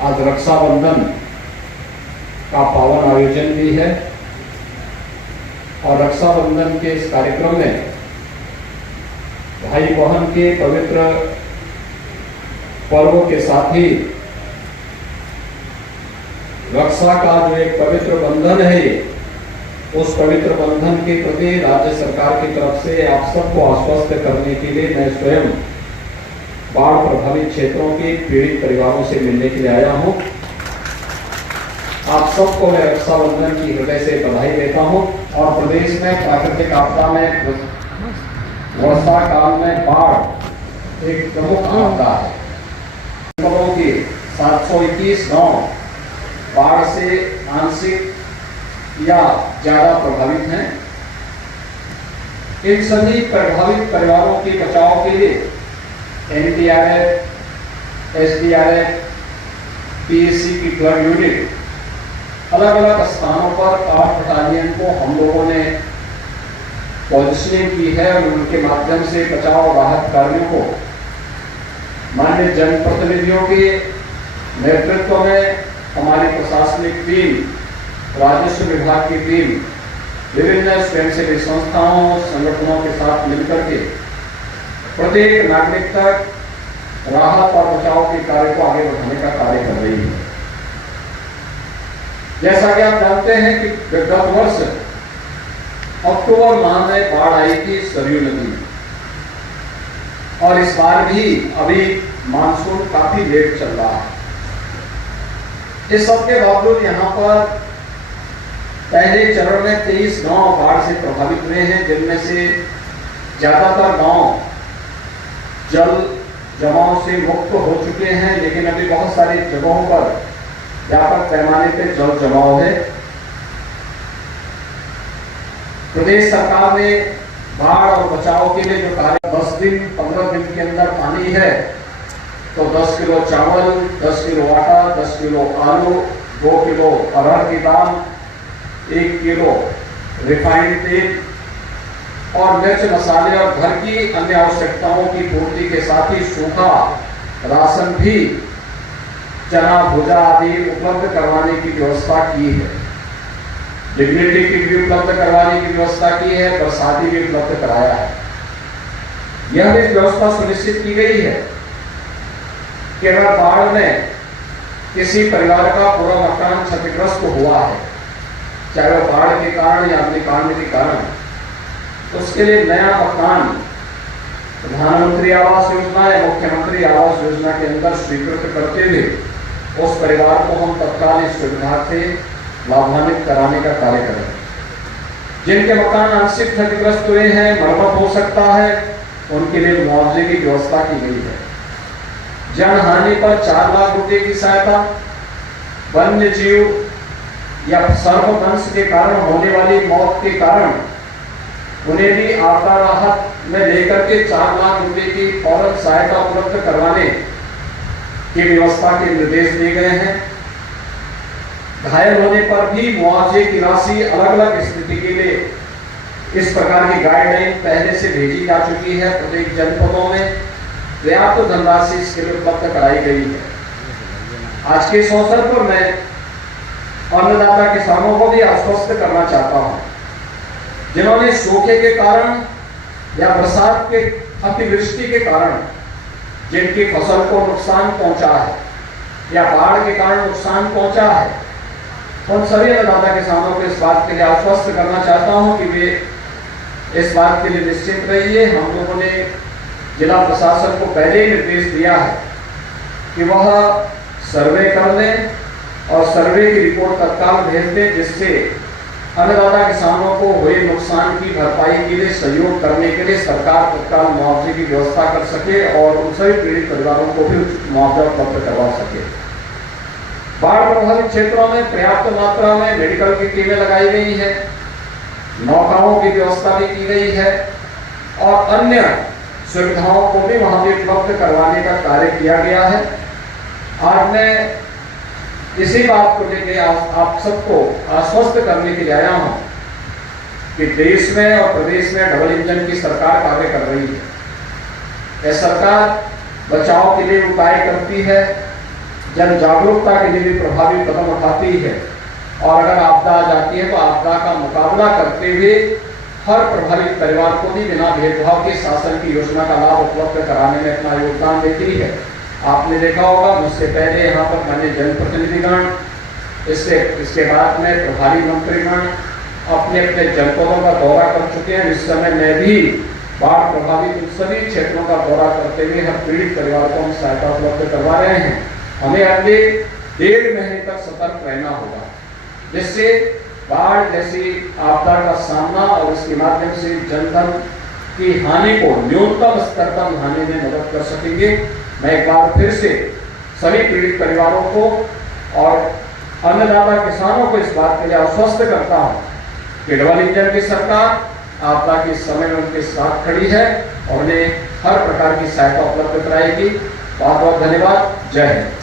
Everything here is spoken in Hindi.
आज रक्षाबंधन का पावन आयोजन भी है और रक्षाबंधन के इस कार्यक्रम में भाई बहन के पवित्र पर्व के साथ ही रक्षा का जो एक पवित्र बंधन है, उस पवित्र बंधन के प्रति राज्य सरकार की तरफ से आप सबको आश्वस्त करने के लिए मैं स्वयं बाढ़ प्रभावित क्षेत्रों के पीड़ित परिवारों से मिलने के लिए आया हूं। आप सबको मैं रक्षाबंधन की हृदय से बधाई देता हूं और प्रदेश में प्राकृतिक आपदा में वर्षा काल में बाढ़ एक प्रमुख आपदा है। खबरों की 721 गांव बाढ़ से आंशिक या ज्यादा प्रभावित हैं। इन सभी प्रभावित परिवारों के बचाव के लिए एनडीआरएफ, एसडीआरएफ, पीएससी की फ्लड यूनिट अलग अलग स्थानों पर 8 बटालियन को हम लोगों ने पोजिशनिंग की है और उनके माध्यम से बचाव राहत कार्यों को माननीय जनप्रतिनिधियों के नेतृत्व में हमारी प्रशासनिक टीम, राजस्व विभाग की टीम, विभिन्न स्वयंसेवी संस्थाओं संगठनों के साथ मिलकर के प्रत्येक नागरिक तक राहत और बचाव के कार्य को आगे बढ़ाने का कार्य कर रही है। जैसा कि आप जानते हैं कि गत वर्ष अक्टूबर माह में बाढ़ आई थी सरयू नदी में और इस बार भी अभी मानसून काफी लेट चल रहा है। इस सब के बावजूद यहाँ पर पहले चरण में 23 गांव बाढ़ से प्रभावित हुए हैं, जिनमें से ज्यादातर गांव जल जमाव से मुक्त हो चुके हैं, लेकिन अभी बहुत सारी जगहों पर व्यापक पैमाने पर जल जमाव है। प्रदेश सरकार ने बाढ़ और बचाव के लिए जो कार्य 10 दिन 15 दिन के अंदर पानी है तो 10 किलो चावल, 10 किलो आटा, 10 किलो आलू, 2 किलो अरहर की दाल, 1 किलो रिफाइंड तेल और मिर्च मसाले और घर की अन्य आवश्यकताओं की पूर्ति के साथ ही सूखा राशन भी, चना भुजा आदि उपलब्ध करवाने की व्यवस्था की है। डिग्निटी की भी उपलब्ध करवाने की व्यवस्था की है, प्रसादी भी उपलब्ध कराया है। यह भी व्यवस्था सुनिश्चित की गई है कि अगर बाढ़ में किसी परिवार का पूरा मकान क्षतिग्रस्त हुआ है, चाहे वह बाढ़ के कारण या अग्निकांड के कारण, उसके लिए नया मकान प्रधानमंत्री आवास योजना या मुख्यमंत्री आवास योजना के अंदर स्वीकृत करते हुए उस परिवार को हम तत्काल इस सुविधा से लाभान्वित कराने का कार्य करें। जिनके मकान आंशिक क्षतिग्रस्त हुए हैं, मरम्मत हो सकता है, उनके लिए मुआवजे की व्यवस्था की गई है। जनहानि पर 4 लाख रुपए की सहायता, वन्य जीव या सर्पदंश के कारण होने वाली मौत के कारण उन्हें भी आपदा राहत में लेकर के 4 लाख रुपए की फौरन सहायता उपलब्ध करवाने की व्यवस्था के निर्देश दिए गए हैं। घायल होने पर भी मुआवजे की राशि अलग अलग स्थिति के लिए इस प्रकार की गाइडलाइन पहले से भेजी जा चुकी है। प्रत्येक जनपदों में पर्याप्त धनराशि इसके लिए उपलब्ध कराई गई है। आज के इस अवसर पर मैं अन्नदाता किसानों को भी आश्वस्त करना चाहता हूं, जिन्होंने सूखे के कारण या बरसात के अतिवृष्टि के कारण जिनकी फसल को नुकसान पहुंचा है या बाढ़ के कारण नुकसान पहुंचा है, उन सभी अन्नदाता किसानों को इस बात के लिए आश्वस्त करना चाहता हूं कि वे इस बात के लिए निश्चित रहिए। हम लोगों ने जिला प्रशासन को पहले ही निर्देश दिया है कि वह सर्वे कर लें और सर्वे की रिपोर्ट तत्काल भेज दें, जिससे अन्नदाता किसानों को हुए नुकसान की भरपाई के लिए सहयोग करने के लिए सरकार तत्काल मुआवजे की व्यवस्था कर सके और उन सभी पीड़ित परिवारों को भी मुआवजा उपलब्ध करवा सके। बाढ़ प्रभावित क्षेत्रों में पर्याप्त मात्रा में मेडिकल की टीमें लगाई गई है, नौकाओं की व्यवस्था भी की गई है और अन्य सुविधाओं को भी वहां भी उपलब्ध करवाने का कार्य किया गया है। आज मैं इसी बात को लेकर आप सबको आश्वस्त करने के लिए आया हूं कि देश में और प्रदेश में डबल इंजन की सरकार कार्य कर रही है। यह सरकार बचाव के लिए उपाय करती है, जन जागरूकता के लिए भी प्रभावी कदम उठाती है और अगर आपदा आ जाती है तो आपदा का मुकाबला करते हुए हर प्रभावित परिवार को भी बिना भेदभाव के शासन की योजना का लाभ उपलब्ध कराने में अपना योगदान देती है। आपने देखा होगा मुझसे पहले यहाँ पर माननीय जनप्रतिनिधिगण, इसके बाद में प्रभारी मंत्रीगण अपने अपने जनपदों का दौरा कर चुके हैं। इस समय मैं भी बाढ़ प्रभावित इन सभी क्षेत्रों का दौरा करते हुए हर पीड़ित परिवार को हम सहायता उपलब्ध करवा रहे हैं। हमें अगले 1.5 महीने तक सतर्क रहना होगा, जिससे बाढ़ जैसी आपदा का सामना और उसके माध्यम से जनधन की हानि को न्यूनतम स्तर पर लाने में मदद कर सकेंगे। मैं एक बार फिर से सभी पीड़ित परिवारों को और अन्नदाता किसानों को इस बात के लिए आश्वस्त करता हूँ कि डबल इंजन की सरकार आपदा के समय में उनके साथ खड़ी है और उन्हें हर प्रकार की सहायता उपलब्ध कराएगी। बहुत बहुत धन्यवाद। जय हिंद।